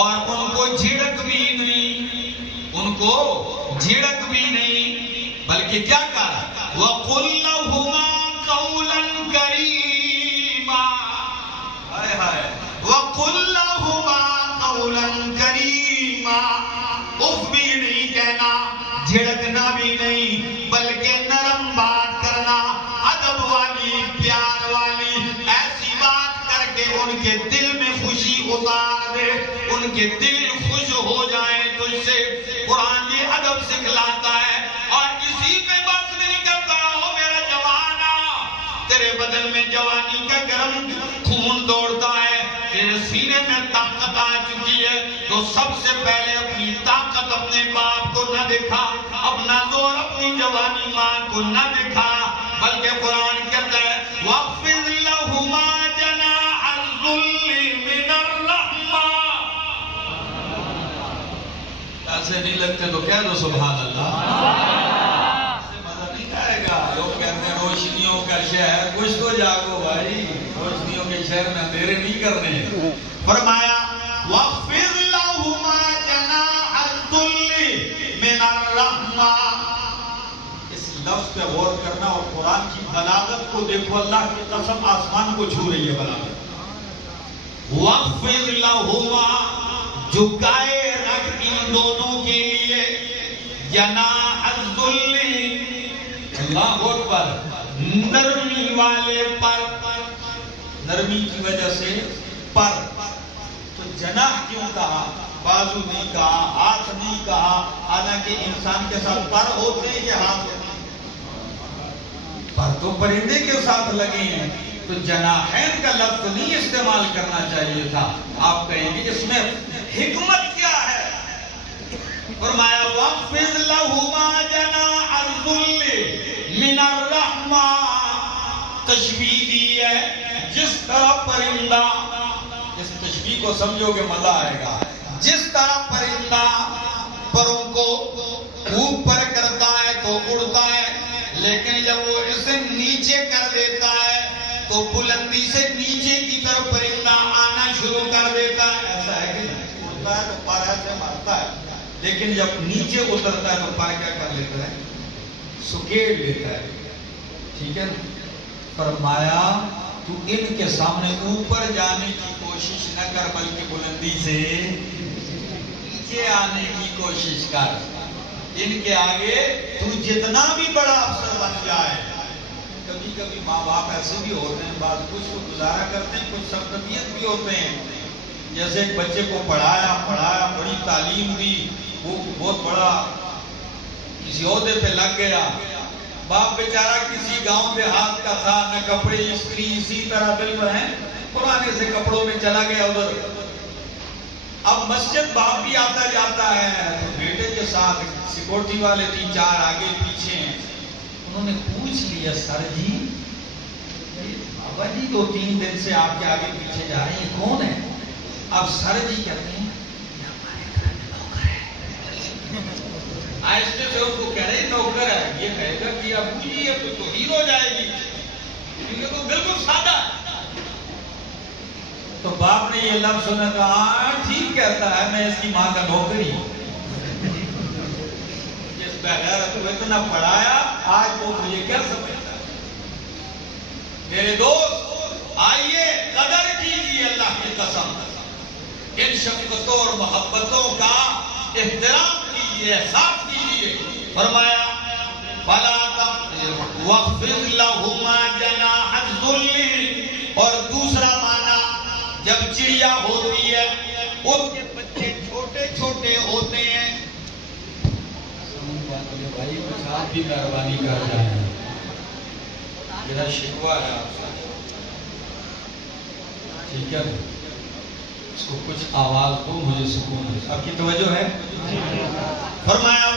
اور ان کو جھڑک بھی نہیں، ان کو جھڑک بھی نہیں، بلکہ کیا کہا؟ وَقُلْ لَهُمَا قَوْلًا كَرِيمًا، وَقُلْ لَهُمَا قَوْلًا كَرِيمًا، اف بھی نہیں کہنا، جھڑکنا بھی نہیں، بلکہ نرم بات کرنا، ادب والی، پیار والی، ایسی بات کر کے ان کے دل میں خوشی اتار دے، ان کے دل خوش ہو جائیں تجھ سے۔ قرآن یہ ادب سکھلاتا ہے، اور اسی پہ بس نہیں کرتا۔ ہو میرا جوانا، تیرے بدن میں جوانی کا گرم خون دوڑتا ہے، تیرے سینے میں طاقت آ چکی ہے، تو سب سے پہلے اپنی طاقت اپنے باپ کو نہ دکھا، اپنا زور اپنی جوانی ماں کو نہ دکھا، بلکہ قرآن کہتا ہے وَاخْفِضْ لَهُمَا جَنَاحَ الذُّلِّ مِنَ الرَّحْمَةِ۔ ایسے نہیں لگتے تو کہہ دو سبحان اللہ، سے مزہ نہیں آئے گا۔ لوگ کہتے ہیں روشنیوں کا شہر، کچھ تو جاگو بھائی، روشنیوں کے شہر میں اندھیرے نہیں کرنے۔ فرمایا وَاخْفِضْ لَهُمَا جَنَاحَ الذُّلِّ مِنَ الرَّحْمَةِ۔ اس لفظ پہ غور کرنا اور قرآن کی بلاغت کو دیکھو، اللہ کی قسم آسمان کو چھو رہی ہے بلاغت۔ وَاخْفِضْ لَهُمَا، جھکائے رکھ ان دونوں کے لیے، جناح الذل، اللہ اکبر، نرمی والے پر، نرمی کی وجہ سے پر، تو جناح کیوں کہا؟ بازو نہیں کہا، ہاتھ نہیں کہا، حالانکہ انسان کے ساتھ پر ہوتے ہیں کہ ہاتھ ہوتے ہیں؟ پر تو پرندے کے ساتھ لگے ہیں، تو جناحین کا لفظ نہیں استعمال کرنا چاہیے تھا۔ آپ کہیں گے اس میں حکمت کیا ہے؟ فرمایا وَاخْفِضْ لَهُمَا جَنَاحَ الذُّلِّ مِنَ الرَّحْمَةِ، تشبیہ دی ہے، جس طرح پرندہ، اس تشبیہ کو سمجھو گے مزہ آئے گا، جس طرح پرندہ پروں کو اوپر کرتا ہے تو اڑتا ہے، لیکن جب وہ اسے نیچے کر دیتا ہے تو بلندی سے نیچے کی طرف پرندہ آنا شروع کر دیتا ہے۔ ایسا ہے کہ نہیں؟ اڑتا ہے تو پر ایسے مارتا ہے، لیکن جب نیچے اترتا ہے تو پر کیا کر لیتا ہے؟ سکیڑ لیتا ہے، ٹھیک ہے؟ فرمایا تو ان کے سامنے اوپر جانے کی کوشش نہ کر، بلکہ بلندی سے نیچے آنے کی کوشش کر۔ ان کے آگے تو جتنا بھی بڑا افسر بن جائے، کبھی کبھی ماں باپ ایسے بھی ہوتے ہیں، بعض کچھ کو گزارا کرتے ہیں، کچھ سخت بھی ہوتے ہیں۔ جیسے ایک بچے کو پڑھایا، بڑی تعلیم دی، وہ بہت بڑا کسی عہدے پہ لگ گیا، باپ بیچارہ کسی گاؤں دیہات کا تھا، نہ کپڑے استری، اسی طرح دل پر ہیں، پرانے سے کپڑوں میں چلا گیا ادھر۔ اب مسجد باپ بھی آتا جاتا ہے، تو بیٹے کے ساتھ سیکورٹی والے 3-4 آگے پیچھے ہیں، انہوں نے پوچھ لیا سر جی، بابا جی 2-3 دن سے آپ کے آگے پیچھے جا رہے ہیں، کون ہے؟ اب سر جی کہتے ہیں یہ ہمارے گھر میں نوکر ہے۔ آہستہ سے ان کو کہہ رہے نوکر ہے، یہ کہے گا کہ ابو جی اب تو ہیرو جائے گی، کیونکہ تو بالکل سادہ ہے۔ تو باپ نے یہ لفظ سنا، کہا ٹھیک کہتا ہے، میں اس کی ماں کا نوکر ہی ہوں۔ جس بغیرت کو اتنا پڑھایا، آج وہ مجھے کیا سمجھتا ہے؟ میرے دوست آئیے قدر کیجیے اللہ کی قسم، ان شفقتوں اور محبتوں کا احترام کیجیے، احساس کیجیے۔ فرمایا فَلَا وَاخْفِضْ لَهُمَا جَنَاحَ الذُّلِّ، اور دوسرا معنی جب چڑیا ہوتی ہے اس کے بچے چھوٹے چھوٹے ہوتے ہیں، بھائی کچھ آپ بھی مہربانی کر جائیں، میرا شکوہ ہے آپ سے، ٹھیک ہے؟ اس کو کچھ آواز دو، مجھے سکون ہے۔ آپ کی توجہ ہے؟ فرمایا